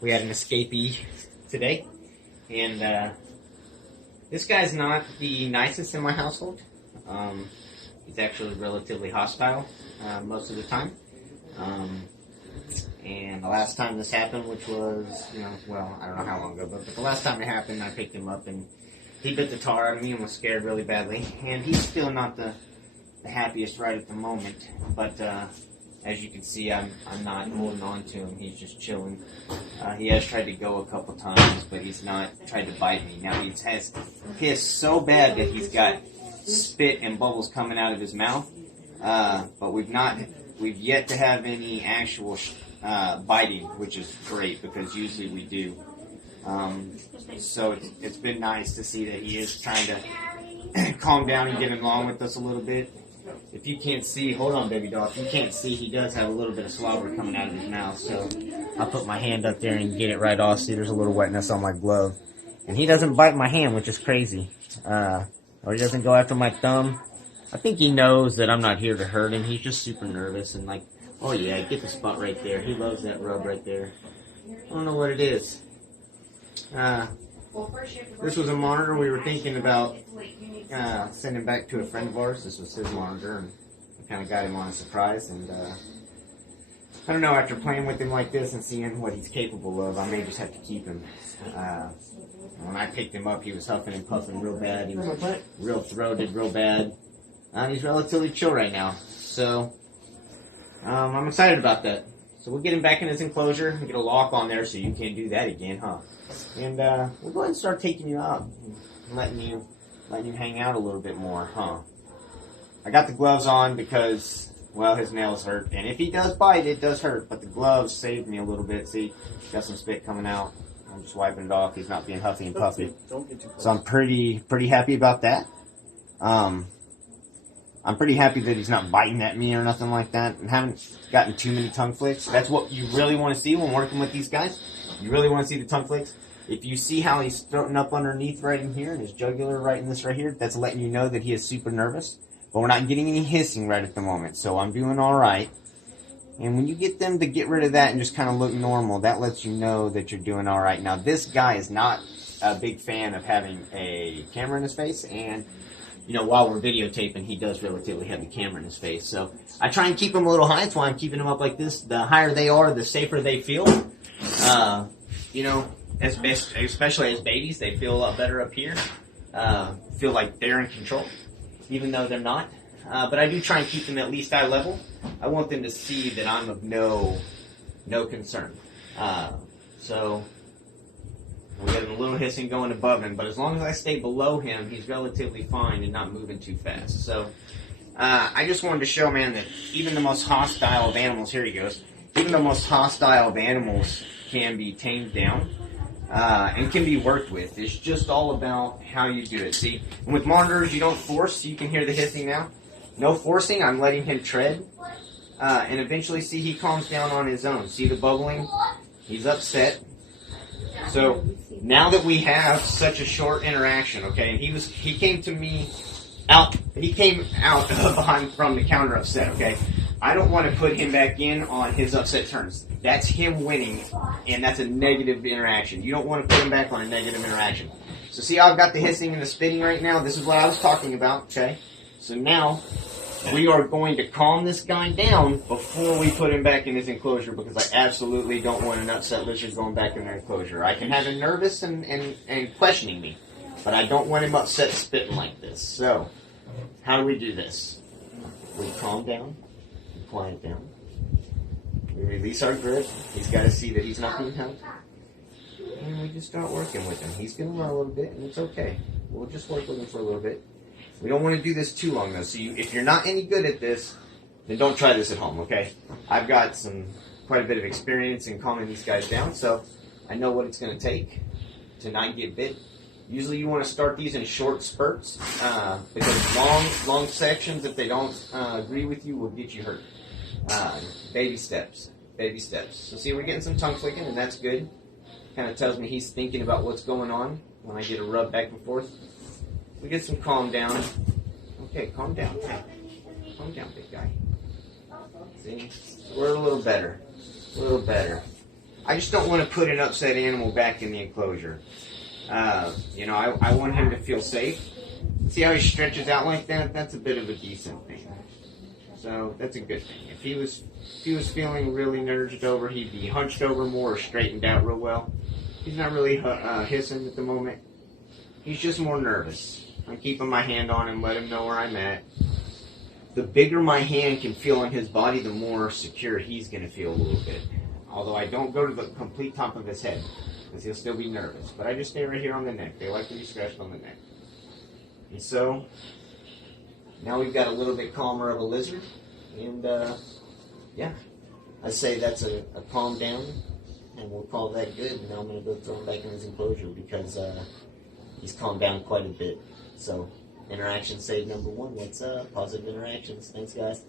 We had an escapee today, and this guy's not the nicest in my household. He's actually relatively hostile most of the time. And the last time this happened, which was, well, I don't know how long ago, but the last time it happened, I picked him up and he bit the tar out of me and was scared really badly. And he's still not the happiest right at the moment, but as you can see, I'm not holding on to him. He's just chilling. He has tried to go a couple times, but he's not tried to bite me. Now he has pissed so bad that he's got spit and bubbles coming out of his mouth, but we've yet to have any actual biting, which is great because usually we do. So it's been nice to see that he is trying to calm down and get along with us a little bit. If you can't see, hold on, baby doll. If you can't see, he does have a little bit of slobber coming out of his mouth. So I'll put my hand up there and get it right off. See, there's a little wetness on my glove. And he doesn't bite my hand, which is crazy. Or he doesn't go after my thumb. I think he knows that I'm not here to hurt him. He's just super nervous and like, oh yeah, get the spot right there. He loves that rub right there. I don't know what it is. This was a monitor we were thinking about sending back to a friend of ours. This was his monitor, and we kind of got him on a surprise. And I don't know, after playing with him like this and seeing what he's capable of, I may just have to keep him. When I picked him up, he was huffing and puffing real bad. He was real throated, real bad. He's relatively chill right now, so I'm excited about that. So we'll get him back in his enclosure and get a lock on there so you can't do that again, huh? And we'll go ahead and start taking you out and letting you hang out a little bit more, huh? I got the gloves on because, well, his nails hurt. And if he does bite, it does hurt. But the gloves saved me a little bit. See, got some spit coming out. I'm just wiping it off. He's not being huffy and puffy. So I'm pretty happy about that. I'm pretty happy that he's not biting at me or nothing like that, and haven't gotten too many tongue flicks. That's what you really want to see when working with these guys. You really want to see the tongue flicks. If you see how he's throating up underneath right in here, and his jugular right in this right here, that's letting you know that he is super nervous. But we're not getting any hissing right at the moment, so I'm doing all right. And when you get them to get rid of that and just kind of look normal, that lets you know that you're doing all right. Now, this guy is not a big fan of having a camera in his face, and while we're videotaping, he does relatively have the camera in his face. So I try and keep him a little high. That's why I'm keeping him up like this. The higher they are, the safer they feel. Especially as babies, they feel a lot better up here. Feel like they're in control, even though they're not. But I do try and keep them at least eye level. I want them to see that I'm of no concern. So we're getting a little hissing going above him, but as long as I stay below him, he's relatively fine and not moving too fast. So I just wanted to show, man, that even the most hostile of animals, here he goes, even the most hostile of animals can be tamed down and can be worked with. It's just all about how you do it. See, with monitors, you don't force. You can hear the hissing now. No forcing. I'm letting him tread. And eventually, see, he calms down on his own. See the bubbling? He's upset. So now that we have such a short interaction, okay, and he came out behind from the counter upset, okay. I don't want to put him back in on his upset turns. That's him winning, and that's a negative interaction. You don't want to put him back on a negative interaction. So see how I've got the hissing and the spitting right now? This is what I was talking about, okay. So now we are going to calm this guy down before we put him back in his enclosure, because I absolutely don't want an upset lizard going back in their enclosure. I can have him nervous and questioning me, but I don't want him upset spitting like this. So, how do we do this? We calm down, we quiet down, we release our grip. He's got to see that he's not being held, and we just start working with him. He's going to run a little bit, and it's okay. We'll just work with him for a little bit. We don't want to do this too long, though. So if you're not any good at this, then don't try this at home, okay? I've got quite a bit of experience in calming these guys down, so I know what it's going to take to not get bit. Usually you want to start these in short spurts because long sections, if they don't agree with you, will get you hurt. Baby steps. So see, we're getting some tongue flicking, and that's good. Kind of tells me he's thinking about what's going on when I get a rub back and forth. We get some calm down. Okay, calm down. Hey. Calm down, big guy. See? We're a little better. I just don't want to put an upset animal back in the enclosure. You know, I want him to feel safe. See how he stretches out like that? That's a bit of a decent thing. So that's a good thing. If he was feeling really nerved over, he'd be hunched over more or straightened out real well. He's not really hissing at the moment. He's just more nervous. I'm keeping my hand on him, let him know where I'm at. The bigger my hand can feel on his body, the more secure he's going to feel a little bit. Although I don't go to the complete top of his head, because he'll still be nervous. But I just stay right here on the neck. They like to be scratched on the neck. And so, now we've got a little bit calmer of a lizard. And, yeah, I say that's a calm down, and we'll call that good. And now I'm going to go throw him back in his enclosure because he's calmed down quite a bit. So, interaction save number 1. What's up? Positive interactions. Thanks, guys.